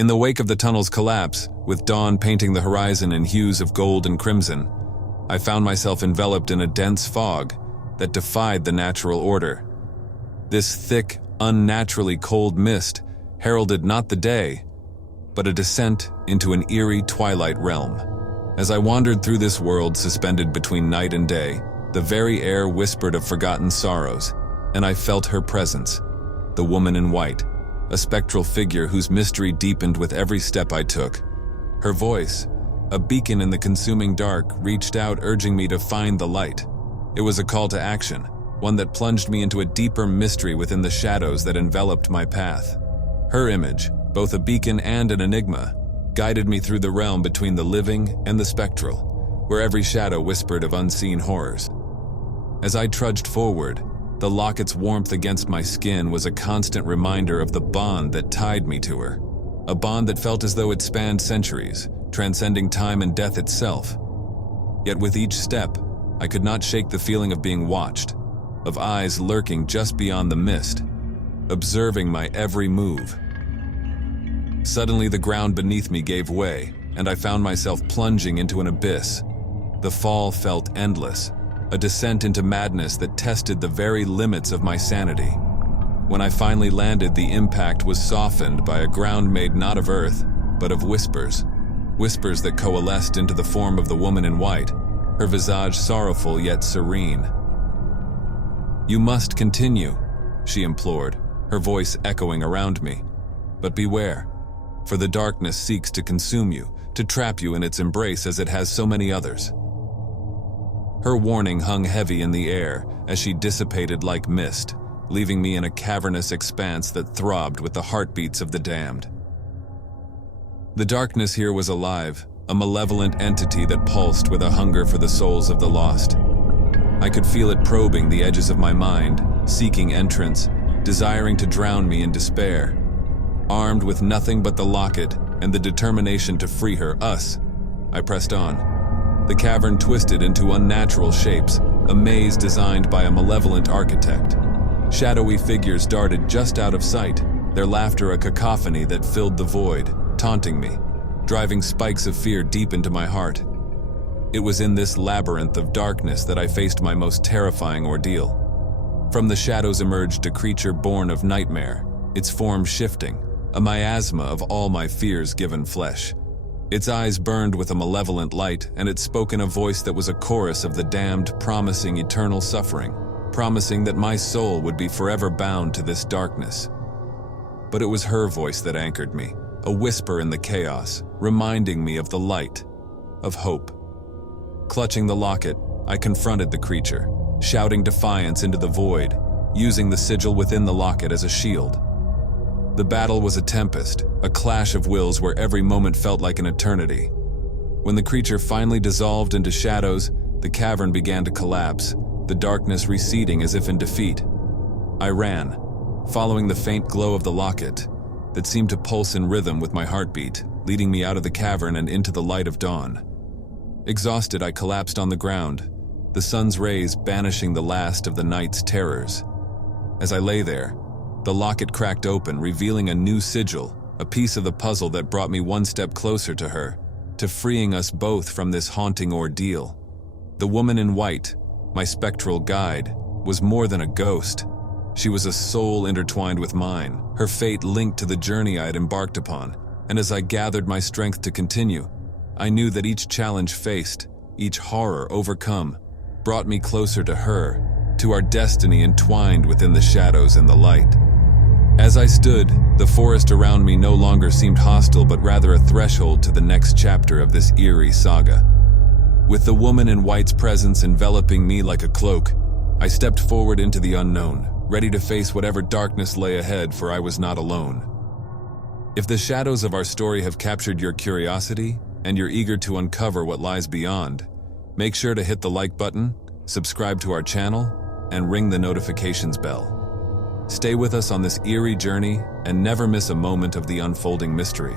In the wake of the tunnel's collapse, with dawn painting the horizon in hues of gold and crimson, I found myself enveloped in a dense fog that defied the natural order. This thick, unnaturally cold mist heralded not the day, but a descent into an eerie twilight realm. As I wandered through this world suspended between night and day, the very air whispered of forgotten sorrows, and I felt her presence, the woman in white, a spectral figure whose mystery deepened with every step I took. Her voice, a beacon in the consuming dark, reached out, urging me to find the light. It was a call to action, one that plunged me into a deeper mystery within the shadows that enveloped my path. Her image, both a beacon and an enigma, guided me through the realm between the living and the spectral, where every shadow whispered of unseen horrors. As I trudged forward, the locket's warmth against my skin was a constant reminder of the bond that tied me to her, a bond that felt as though it spanned centuries, transcending time and death itself. Yet with each step, I could not shake the feeling of being watched, of eyes lurking just beyond the mist, observing my every move. Suddenly, the ground beneath me gave way, and I found myself plunging into an abyss. The fall felt endless, a descent into madness that tested the very limits of my sanity. When I finally landed, the impact was softened by a ground made not of earth, but of whispers. Whispers that coalesced into the form of the woman in white, her visage sorrowful yet serene. "You must continue," she implored, her voice echoing around me. "But beware, for the darkness seeks to consume you, to trap you in its embrace as it has so many others." Her warning hung heavy in the air as she dissipated like mist, leaving me in a cavernous expanse that throbbed with the heartbeats of the damned. The darkness here was alive, a malevolent entity that pulsed with a hunger for the souls of the lost. I could feel it probing the edges of my mind, seeking entrance, desiring to drown me in despair. Armed with nothing but the locket and the determination to free her, I pressed on. The cavern twisted into unnatural shapes, a maze designed by a malevolent architect. Shadowy figures darted just out of sight, their laughter a cacophony that filled the void, taunting me, driving spikes of fear deep into my heart. It was in this labyrinth of darkness that I faced my most terrifying ordeal. From the shadows emerged a creature born of nightmare, its form shifting, a miasma of all my fears given flesh. Its eyes burned with a malevolent light, and it spoke in a voice that was a chorus of the damned, promising eternal suffering, promising that my soul would be forever bound to this darkness. But it was her voice that anchored me, a whisper in the chaos, reminding me of the light, of hope. Clutching the locket, I confronted the creature, shouting defiance into the void, using the sigil within the locket as a shield. The battle was a tempest, a clash of wills where every moment felt like an eternity. When the creature finally dissolved into shadows, the cavern began to collapse, the darkness receding as if in defeat. I ran, following the faint glow of the locket that seemed to pulse in rhythm with my heartbeat, leading me out of the cavern and into the light of dawn. Exhausted, I collapsed on the ground, the sun's rays banishing the last of the night's terrors. As I lay there, the locket cracked open, revealing a new sigil, a piece of the puzzle that brought me one step closer to her, to freeing us both from this haunting ordeal. The woman in white, my spectral guide, was more than a ghost. She was a soul intertwined with mine, her fate linked to the journey I had embarked upon. And as I gathered my strength to continue, I knew that each challenge faced, each horror overcome, brought me closer to her, to our destiny entwined within the shadows and the light. As I stood, the forest around me no longer seemed hostile, but rather a threshold to the next chapter of this eerie saga. With the woman in white's presence enveloping me like a cloak, I stepped forward into the unknown, ready to face whatever darkness lay ahead, for I was not alone. If the shadows of our story have captured your curiosity, and you're eager to uncover what lies beyond, make sure to hit the like button, subscribe to our channel, and ring the notifications bell. Stay with us on this eerie journey and never miss a moment of the unfolding mystery.